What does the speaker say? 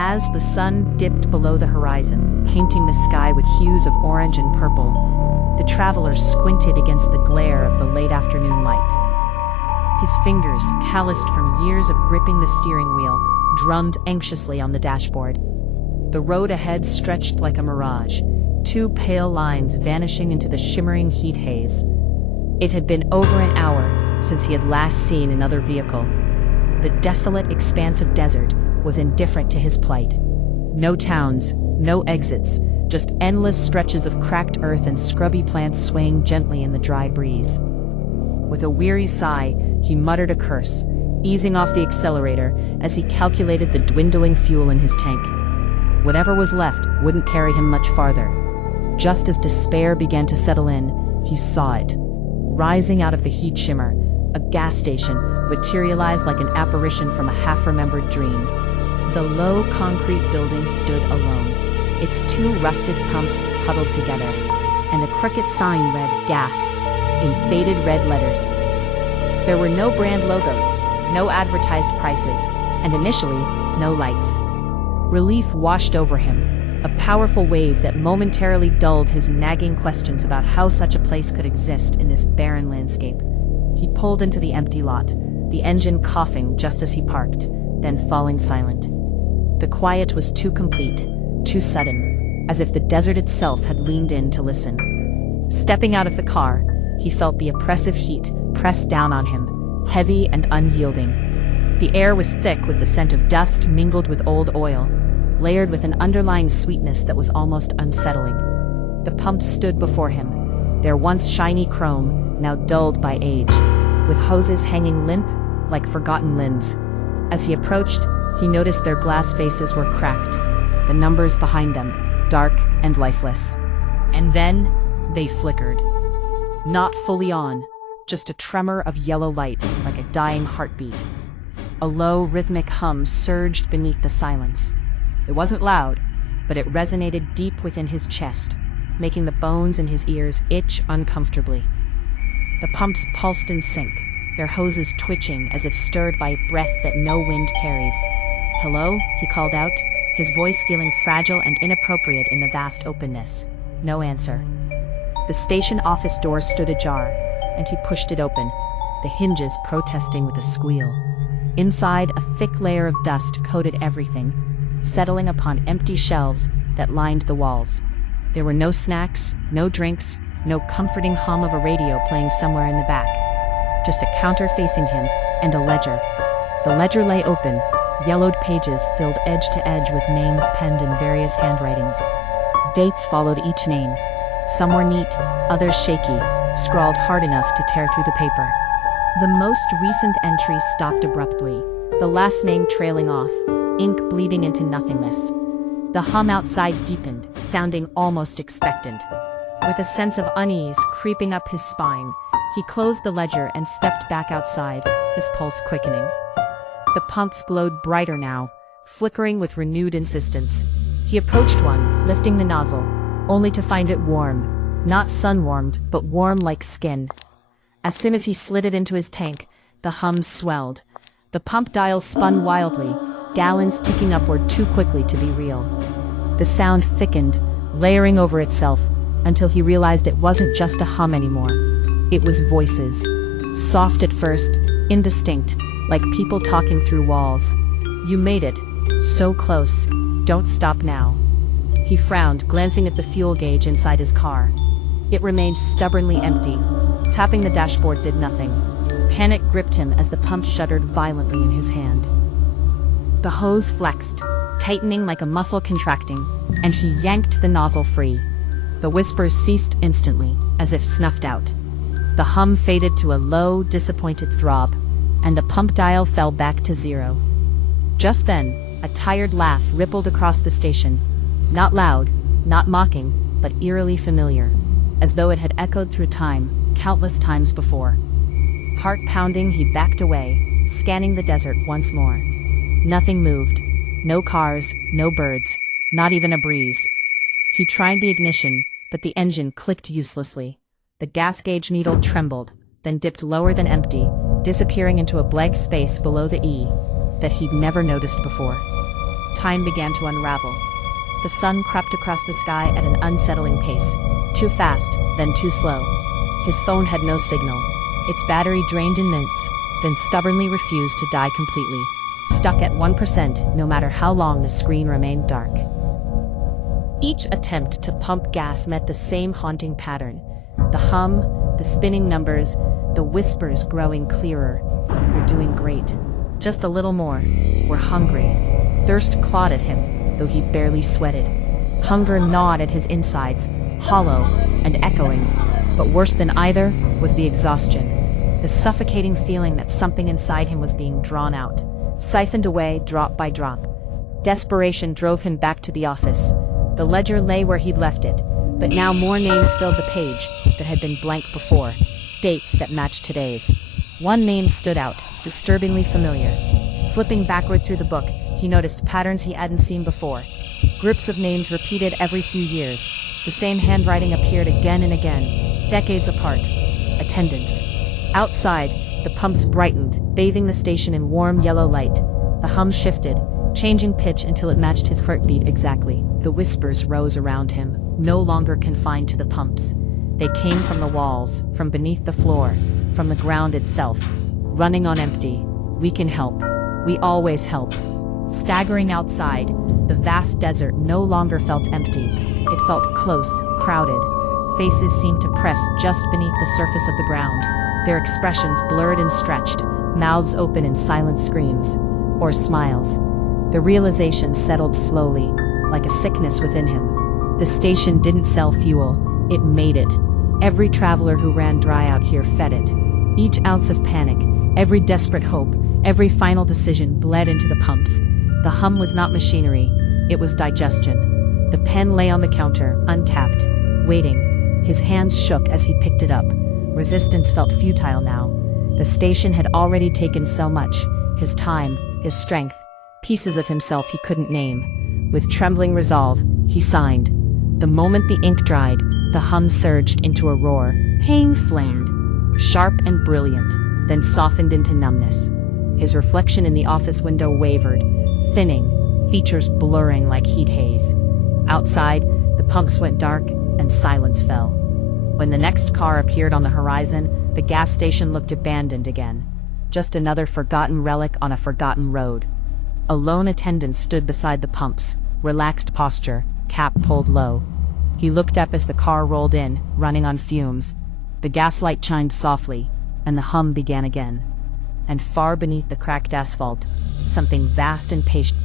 As the sun dipped below the horizon, painting the sky with hues of orange and purple, the traveler squinted against the glare of the late afternoon light. His fingers, calloused from years of gripping the steering wheel, drummed anxiously on the dashboard. The road ahead stretched like a mirage, two pale lines vanishing into the shimmering heat haze. It had been over an hour since he had last seen another vehicle. The desolate expanse of desert was indifferent to his plight. No towns, no exits, just endless stretches of cracked earth and scrubby plants swaying gently in the dry breeze. With a weary sigh, he muttered a curse, easing off the accelerator as he calculated the dwindling fuel in his tank. Whatever was left wouldn't carry him much farther. Just as despair began to settle in, he saw it. Rising out of the heat shimmer, a gas station materialized like an apparition from a half-remembered dream. The low concrete building stood alone, its two rusted pumps huddled together, and a crooked sign read "Gas" in faded red letters. There were no brand logos, no advertised prices, and initially, no lights. Relief washed over him, a powerful wave that momentarily dulled his nagging questions about how such a place could exist in this barren landscape. He pulled into the empty lot, the engine coughing just as he parked, then falling silent. The quiet was too complete, too sudden, as if the desert itself had leaned in to listen. Stepping out of the car, he felt the oppressive heat pressed down on him, heavy and unyielding. The air was thick with the scent of dust mingled with old oil, layered with an underlying sweetness that was almost unsettling. The pumps stood before him, their once shiny chrome now dulled by age, with hoses hanging limp like forgotten limbs. As he approached, he noticed their glass faces were cracked, the numbers behind them dark and lifeless. And then they flickered. Not fully on, just a tremor of yellow light like a dying heartbeat. A low, rhythmic hum surged beneath the silence. It wasn't loud, but it resonated deep within his chest, making the bones in his ears itch uncomfortably. The pumps pulsed in sync, their hoses twitching as if stirred by breath that no wind carried. "Hello?" he called out, his voice feeling fragile and inappropriate in the vast openness. No answer. The station office door stood ajar, and he pushed it open, the hinges protesting with a squeal. Inside, a thick layer of dust coated everything, settling upon empty shelves that lined the walls. There were no snacks, no drinks, no comforting hum of a radio playing somewhere in the back. Just a counter facing him, and a ledger. The ledger lay open, yellowed pages filled edge to edge with names penned in various handwritings. Dates followed each name. Some were neat, others shaky, scrawled hard enough to tear through the paper. The most recent entry stopped abruptly, the last name trailing off, ink bleeding into nothingness. The hum outside deepened, sounding almost expectant. With a sense of unease creeping up his spine, he closed the ledger and stepped back outside, his pulse quickening. The pumps glowed brighter now, flickering with renewed insistence. He approached one, lifting the nozzle, only to find it warm, not sun-warmed, but warm like skin. As soon as he slid it into his tank, the hum swelled. The pump dial spun wildly, gallons ticking upward too quickly to be real. The sound thickened, layering over itself, until he realized it wasn't just a hum anymore. It was voices. Soft at first, indistinct, like people talking through walls. "You made it. So close. Don't stop now." He frowned, glancing at the fuel gauge inside his car. It remained stubbornly empty. Tapping the dashboard did nothing. Panic gripped him as the pump shuddered violently in his hand. The hose flexed, tightening like a muscle contracting, and he yanked the nozzle free. The whispers ceased instantly, as if snuffed out. The hum faded to a low, disappointed throb, and the pump dial fell back to zero. Just then, a tired laugh rippled across the station. Not loud, not mocking, but eerily familiar, as though it had echoed through time, countless times before. Heart pounding, he backed away, scanning the desert once more. Nothing moved. No cars, no birds, not even a breeze. He tried the ignition, but the engine clicked uselessly. The gas gauge needle trembled, then dipped lower than empty, disappearing into a blank space below the E that he'd never noticed before. Time began to unravel. The sun crept across the sky at an unsettling pace. Too fast, then too slow. His phone had no signal. Its battery drained in minutes, then stubbornly refused to die completely. Stuck at 1% no matter how long the screen remained dark. Each attempt to pump gas met the same haunting pattern. The hum, the spinning numbers, the whispers growing clearer. "You're doing great. Just a little more. We're hungry." Thirst clawed at him, though he barely sweated. Hunger gnawed at his insides, hollow and echoing. But worse than either was the exhaustion. The suffocating feeling that something inside him was being drawn out, siphoned away drop by drop. Desperation drove him back to the office. The ledger lay where he'd left it, but now more names filled the page that had been blank before, dates that matched today's. One name stood out, disturbingly familiar. Flipping backward through the book, he noticed patterns he hadn't seen before. Groups of names repeated every few years. The same handwriting appeared again and again, decades apart. Attendance. Outside, the pumps brightened, bathing the station in warm yellow light. The hum shifted, changing pitch until it matched his heartbeat exactly. The whispers rose around him, no longer confined to the pumps. They came from the walls, from beneath the floor, from the ground itself. Running on empty. "We can help. We always help." Staggering outside, the vast desert no longer felt empty. It felt close, crowded. Faces seemed to press just beneath the surface of the ground. Their expressions blurred and stretched, mouths open in silent screams. Or smiles. The realization settled slowly, like a sickness within him. The station didn't sell fuel, it made it. Every traveler who ran dry out here fed it. Each ounce of panic, every desperate hope, every final decision bled into the pumps. The hum was not machinery, it was digestion. The pen lay on the counter, uncapped, waiting. His hands shook as he picked it up. Resistance felt futile now. The station had already taken so much. His time, his strength, pieces of himself he couldn't name. With trembling resolve, he signed. The moment the ink dried, the hum surged into a roar. Pain flamed, sharp and brilliant, then softened into numbness. His reflection in the office window wavered, thinning, features blurring like heat haze. Outside, the pumps went dark and silence fell. When the next car appeared on the horizon, the gas station looked abandoned again. Just another forgotten relic on a forgotten road. A lone attendant stood beside the pumps, relaxed posture, cap pulled low. He looked up as the car rolled in, running on fumes. The gaslight chimed softly, and the hum began again. And far beneath the cracked asphalt, something vast and patient